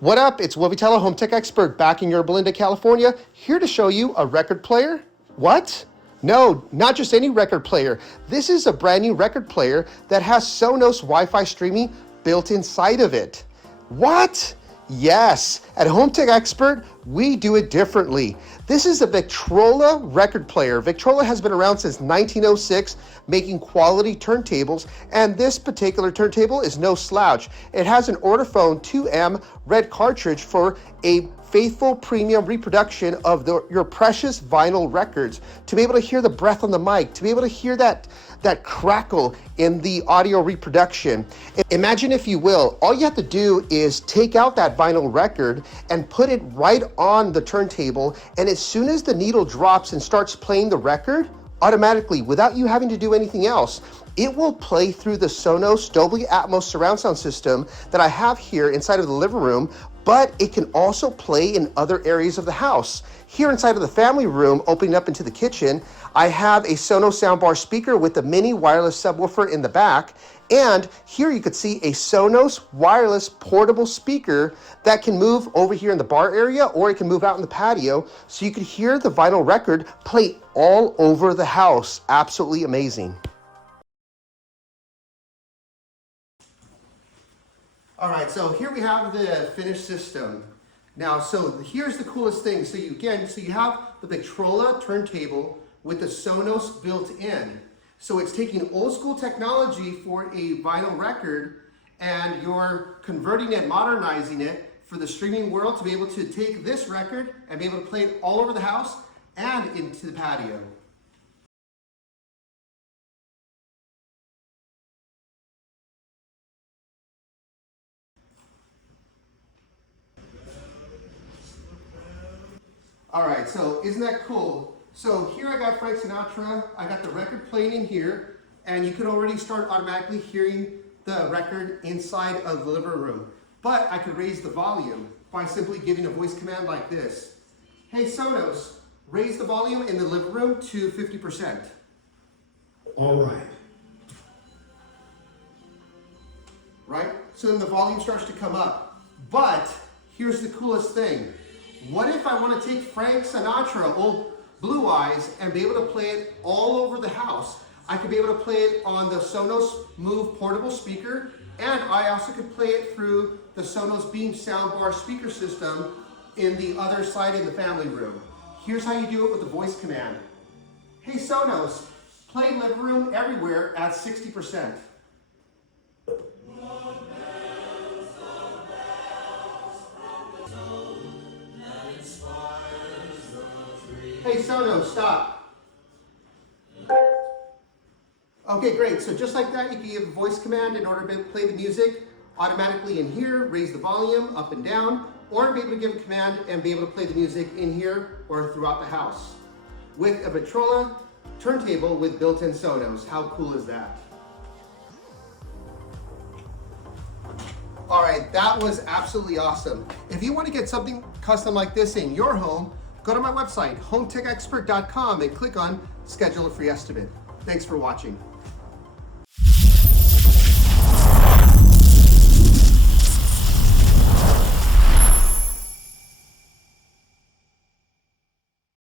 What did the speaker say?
What up? It's Vitela, home tech expert, back in your Belinda, California, here to show you a record player. What? No, not just any record player. This is a brand new record player that has Sonos Wi-Fi streaming built inside of it. What? Yes, at Home Tech Expert, we do it differently. This is a Victrola Record Player. Victrola has been around since 1906, making quality turntables, and this particular turntable is no slouch. It has an Ortofon 2M red cartridge for a faithful premium reproduction of your precious vinyl records, to be able to hear the breath on the mic, to be able to hear that crackle in the audio reproduction. Imagine, if you will, all you have to do is take out that vinyl record and put it right on the turntable, and as soon as the needle drops and starts playing the record, automatically, without you having to do anything else, it will play through the Sonos Dolby Atmos surround sound system that I have here inside of the living room, but it can also play in other areas of the house. Here inside of the family room, opening up into the kitchen, I have a Sonos soundbar speaker with a mini wireless subwoofer in the back, and here you could see a Sonos wireless portable speaker that can move over here in the bar area, or it can move out in the patio, so you could hear the vinyl record play all over the house. Absolutely amazing. All right, so here we have the finished system. Now, so here's the coolest thing. So you have the Victrola turntable with the Sonos built in. So it's taking old school technology for a vinyl record, and you're converting it, modernizing it for the streaming world to be able to take this record and be able to play it all over the house and into the patio. All right, so isn't that cool? So here I got Frank Sinatra, I got the record playing in here, and you can already start automatically hearing the record inside of the living room. But I could raise the volume by simply giving a voice command like this. Hey Sonos, raise the volume in the living room to 50%. All right. Right? So then the volume starts to come up. But here's the coolest thing. What if I want to take Frank Sinatra, old Blue Eyes, and be able to play it all over the house? I could be able to play it on the Sonos Move portable speaker, and I also could play it through the Sonos Beam soundbar speaker system in the other side in the family room. Here's how you do it with the voice command. Hey Sonos, play living room everywhere at 60%. Hey Sonos, stop. Okay, great. So just like that, you can give a voice command in order to play the music automatically in here, raise the volume up and down, or be able to give a command and be able to play the music in here or throughout the house with a Victrola turntable with built-in Sonos. How cool is that? All right, that was absolutely awesome. If you want to get something custom like this in your home, go to my website, hometechexpert.com, and click on Schedule a Free Estimate. Thanks for watching.